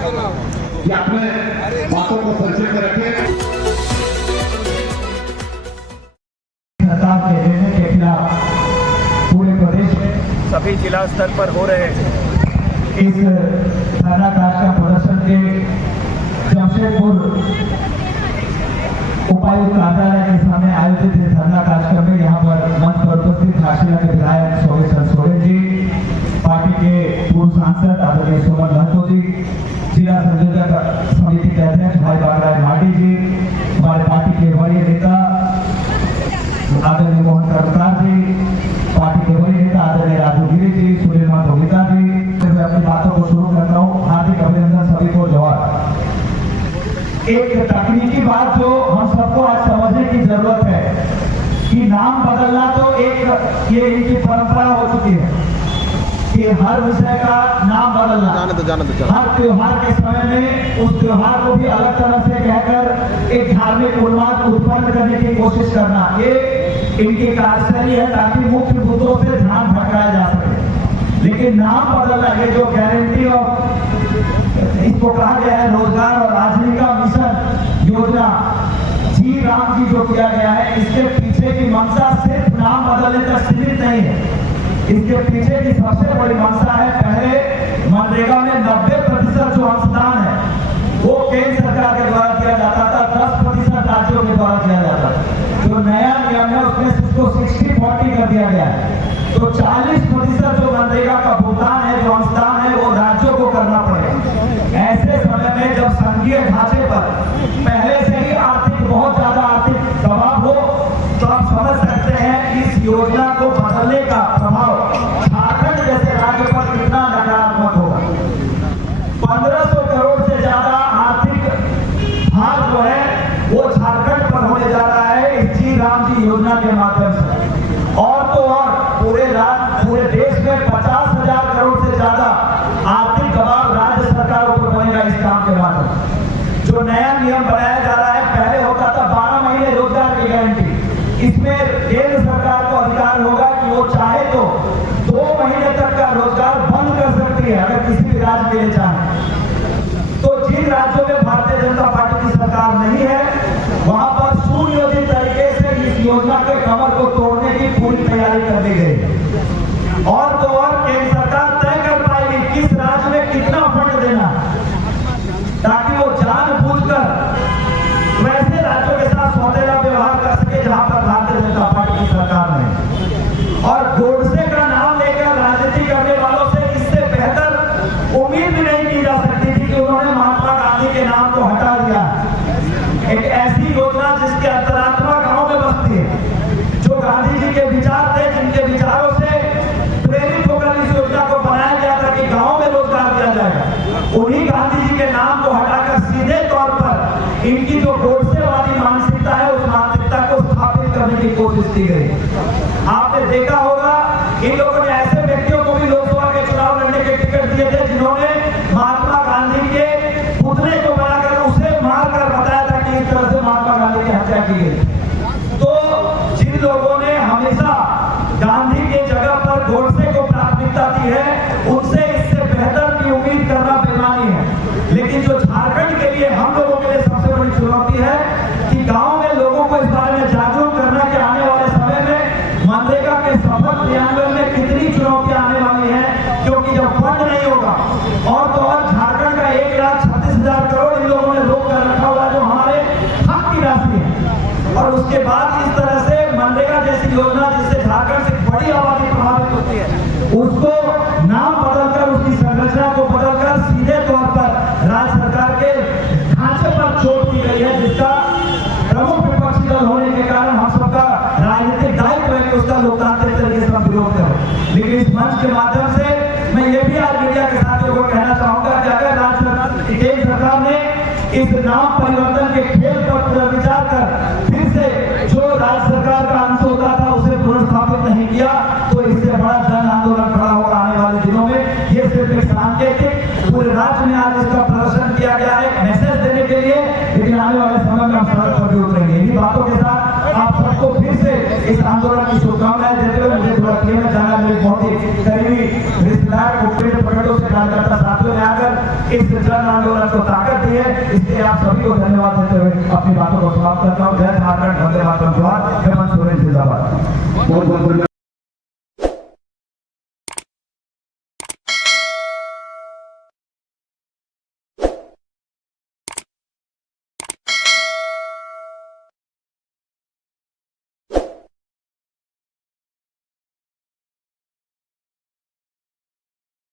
कि अपने बातों को संचय में रखें। सरकार के निर्णय के खिलाफ पूरे प्रदेश में सभी जिला स्तर पर हो रहे इस धरना कार्यक्रम प्रदर्शन के जमशेदपुर उपायुक्त कार्यालय के सामने आयोजित इस धरना कार्यक्रम में यहाँ पर मंच पर उपस्थित घाटशिला के विधायक सोहेल जी, पार्टी के पूर्व सांसद आदरणीय सुमन महतो जी, जिला संयोजक समिति के अध्यक्ष भाई बागराज माटी जी, हमारे पार्टी के वरीय नेता आदरणीय मोहन करमकार जी, पार्टी के वरीय नेता आदरणीय राजू गिरी जी, सुलेमान धोलिका जी। मैं अपनी बातों को शुरू करता हूँ। हार्दिक अभिनंदन सभी को, जवाब। एक तकनीकी बात जो हम सबको आज समझने की जरूरत है कि नाम बदलना तो एक ये इनकी परंपरा हो चुकी है कि हर विषय का नाम बदलना, हर त्योहार के समय में उस त्योहार को भी अलग तरह से कहकर एक धार्मिक उन्माद उत्पन्न करने की कोशिश करना, ये इनकी कार्यशैली है ताकि मुख्य मुद्दों से ध्यान भटकाया जा सके। लेकिन नाम बदलना, ये जो गारंटी ऑफ इसको कहा गया है रोजगार और आजीविका मिशन योजना जी राम जी जो किया गया है, इसके पीछे की मंशा सिर्फ नाम बदलने तक सीमित नहीं है। इसके पीछे की सबसे बड़ी मंशा है, पहले मनरेगा में 90% जो अंशदान है वो केंद्र सरकार के द्वारा किया जाता था, 10% राज्यों के द्वारा किया जाता था। जो नया नियम है उसमें उसको 60-40 कर दिया गया है। तो 40% जो मनरेगा का भुगतान है, जो अंशदान है, वो राज्यों को करना पड़ेगा। ऐसे समय में जब संघीय ढांचे पर पहले से ही बहुत ज्यादा आर्थिक दबाव हो, तो आप समझ सकते हैं इस योजना को बदलने का प्रभाव झारखंड जैसे राज्य पर कितना नकारात्मक होगा। 1500 करोड़ से ज्यादा आर्थिक भार जो है वो झारखंड पर होने जा रहा है इस जी राम जी योजना के माध्यम से। और तो और पूरे देश में 50,000 करोड़ से ज्यादा आर्थिक दबाव राज्य सरकारों पर बनेगा इस काम के माध्यम से। जो नया नियम बनाया जा रहा है, पहले होता था 12 महीने रोजगार की गारंटी, इसमें केंद्र सरकार को अधिकार होगा कि वो चाहे तो 2 महीने तक का रोजगार बंद कर सकती है अगर किसी भी राज्य के लिए चाहे। तो जिन राज्यों में भारतीय जनता पार्टी की सरकार नहीं है, वहां पर सुनियोजित तरीके से इस योजना के कमर को तोड़ने की पूरी तैयारी कर दी गई। और तो और केंद्र सरकार तय कर पाएगी किस राज्य में कितना फंड देना, ताकि वो जानबूझकर वैसे राज्यों के साथ सौदेला व्यवहार कर सके जहां पर भारतीय जनता पार्टी की सरकार नहीं। और गोडसे का नाम लेकर राजनीति करने वालों से इससे बेहतर उम्मीद भी नहीं की जा सकती थी कि उन्होंने महात्मा गांधी के नाम को हटा दिया। एक ऐसी योजना जिसके अंतरात्मा गांव में बसती है, जो गांधी जी के विचार थे, जिनके विचारों से प्रेरित होकर इस योजना को बनाया गया था कि गांव में रोजगार दिया जाएगा, उन्हीं गांधी जी के नाम को हटाकर सीधे तौर पर इनकी जो गोडसेवादी मानसिकता है उस मानसिकता को स्थापित करने की कोशिश की गई। आपने देखा होगा इन लोगों ने ऐसे व्यक्तियों को भी लोकसभा के चुनाव लड़ने के टिकट दिए थे जिन्होंने महात्मा गांधी के पुतले को बनाकर उसे मारकर बताया था कि इस तरह से महात्मा गांधी की हत्या की गई। तो जिन लोगों ने हमेशा गांधी के जगह पर गोडसे को प्राथमिकता दी है, उनसे इससे बेहतर की उम्मीद करना बेमानी है। लेकिन जो झारखंड के लिए, हम लोगों के लिए सबसे बड़ी चुनौती है कि गांव में लोगों को इस बारे में जागरूक करना कि आने वाले समय में मनरेगा के सफल क्रियान्वयन में कितनी चुनौतियां आने वाली हैं, क्योंकि जब फंड नहीं होगा और तो और झारखंड का 1,36,000 करोड़ इन लोगों ने रोक कर रखा हुआ जो हमारे हक की राशि है, और उसके बाद इस तरह से मनरेगा जैसी योजना जिससे झारखंड से बड़ी आबादी प्रभावित होती है, उसको नाम बदलकर, उसकी संरचना को बदलकर सीधे तौर पर राज्य सरकार के ढांचे पर चोट दी गई है, जिसका प्रमुख विपक्षी दल होने के कारण हम सबका राजनीतिक दायित्व है कि उसका लोकतांत्रिक तरीके से हम विरोध करें। लेकिन इस मंच के माध्यम से मैं ये भी आज मीडिया के साथियों को कहना चाहूंगा कि अगर राज्य सरकार, केंद्र सरकार ने इस नाम परिवर्तन के खेल पर पुनर्विचार कर फिर से जो राज्य सरकार का अंश होता था उसे पुनर्स्थापित नहीं किया, तो इससे बड़ा जन आंदोलन खड़ा होगा आने वाले दिनों में। ये सिर्फ एक सांकेतिक, पूरे राज्य में आज इसका प्रदर्शन किया गया है मैसेज देने के लिए, लेकिन आने वाले समय में हम सड़क पर भी उतरेंगे। इन्हीं बातों के साथ आप सबको फिर से इस आंदोलन की शुभकामनाएं देते हुए मुझे थोड़ा टीम में मेरे बहुत ही करीबी रिश्तेदार को पेड़ पकड़ों से कार्यकर्ता साथियों ने आकर इस सिलसिला जन आंदोलन को ताकत दी है। इसलिए आप सभी को धन्यवाद देते हुए अपनी बातों को समाप्त करता हूँ। जय झारखंड, वंदे मातरम, जोहार।